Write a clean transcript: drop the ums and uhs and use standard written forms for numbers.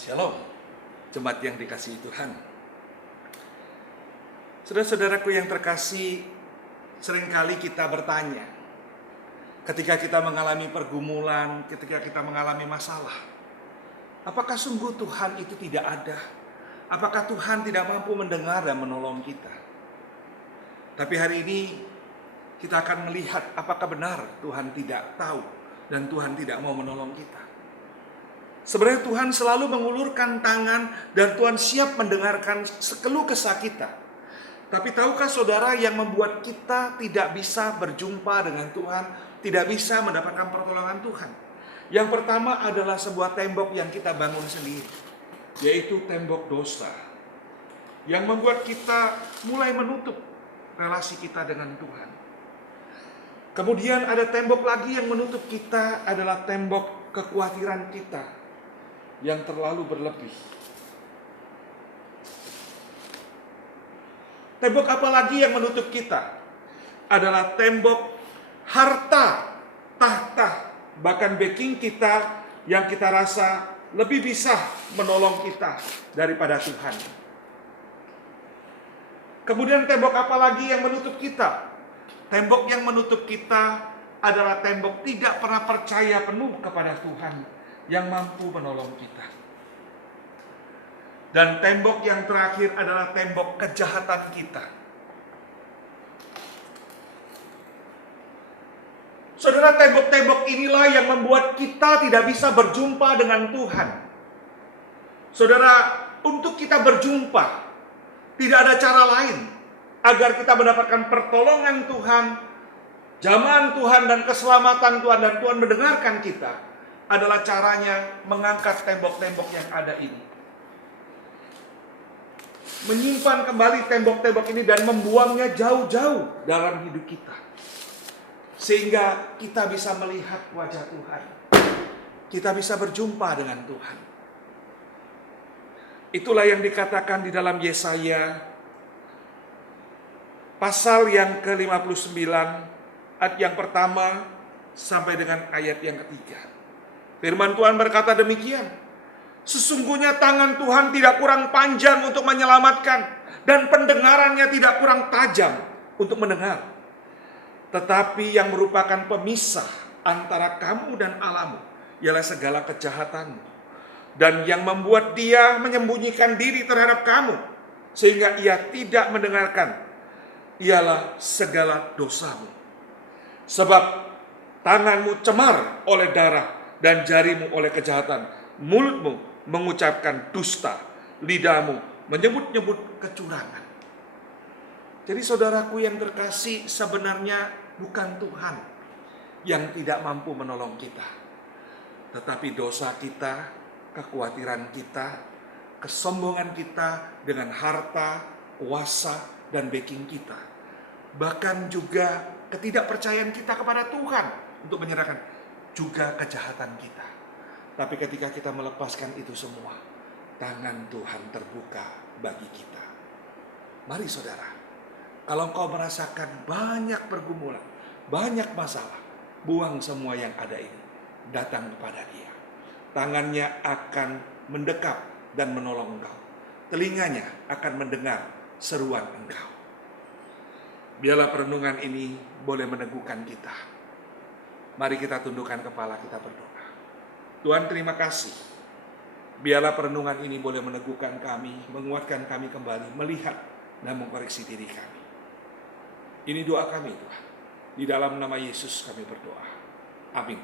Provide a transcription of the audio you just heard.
Shalom, jemaat yang dikasihi Tuhan. Saudara-saudaraku yang terkasih, seringkali kita bertanya, ketika kita mengalami pergumulan, ketika kita mengalami masalah, apakah sungguh Tuhan itu tidak ada? Apakah Tuhan tidak mampu mendengar dan menolong kita? Tapi hari ini kita akan melihat apakah benar Tuhan tidak tahu dan Tuhan tidak mau menolong kita. Sebenarnya Tuhan selalu mengulurkan tangan dan Tuhan siap mendengarkan sekeluh kesah kita. Tapi tahukah saudara yang membuat kita tidak bisa berjumpa dengan Tuhan, tidak bisa mendapatkan pertolongan Tuhan? Yang pertama adalah sebuah tembok yang kita bangun sendiri, yaitu tembok dosa. Yang membuat kita mulai menutup relasi kita dengan Tuhan. Kemudian ada tembok lagi yang menutup kita adalah tembok kekhawatiran kita yang terlalu berlebih. Tembok apa lagi yang menutup kita? Adalah tembok harta, tahta, bahkan backing kita yang kita rasa lebih bisa menolong kita daripada Tuhan. Kemudian tembok apa lagi yang menutup kita? Tembok yang menutup kita adalah tembok tidak pernah percaya penuh kepada Tuhan yang mampu menolong kita. Dan tembok yang terakhir adalah tembok kejahatan kita. Saudara, tembok-tembok inilah yang membuat kita tidak bisa berjumpa dengan Tuhan. Saudara, untuk kita berjumpa, tidak ada cara lain agar kita mendapatkan pertolongan Tuhan, jamahan Tuhan dan keselamatan Tuhan, dan Tuhan mendengarkan kita, adalah caranya mengangkat tembok-tembok yang ada ini. Menyimpan kembali tembok-tembok ini dan membuangnya jauh-jauh dalam hidup kita. Sehingga kita bisa melihat wajah Tuhan. Kita bisa berjumpa dengan Tuhan. Itulah yang dikatakan di dalam Yesaya pasal yang ke-59 ayat yang pertama sampai dengan ayat yang ketiga. Firman Tuhan berkata demikian. Sesungguhnya tangan Tuhan tidak kurang panjang untuk menyelamatkan, dan pendengarannya tidak kurang tajam untuk mendengar. Tetapi yang merupakan pemisah antara kamu dan Allahmu ialah segala kejahatanmu, dan yang membuat dia menyembunyikan diri terhadap kamu sehingga ia tidak mendengarkan ialah segala dosamu. Sebab tanganmu cemar oleh darah dan jarimu oleh kejahatan, mulutmu mengucapkan dusta, lidahmu menyebut-nyebut kecurangan. Jadi saudaraku yang terkasih, sebenarnya bukan Tuhan yang tidak mampu menolong kita, tetapi dosa kita, kekhawatiran kita, kesombongan kita dengan harta, kuasa, dan backing kita. Bahkan juga ketidakpercayaan kita kepada Tuhan untuk menyerahkan, juga kejahatan kita. Tapi ketika kita melepaskan itu semua, tangan Tuhan terbuka bagi kita. Mari saudara, kalau engkau merasakan banyak pergumulan, banyak masalah, buang semua yang ada ini, datang kepada Dia. Tangannya akan mendekap dan menolong engkau. Telinganya akan mendengar seruan engkau. Biarlah perenungan ini boleh meneguhkan kita. Mari kita tundukkan kepala, kita berdoa. Tuhan, terima kasih. Biarlah perenungan ini boleh meneguhkan kami, menguatkan kami kembali, melihat dan mengkoreksi diri kami. Ini doa kami Tuhan. Di dalam nama Yesus kami berdoa. Amin.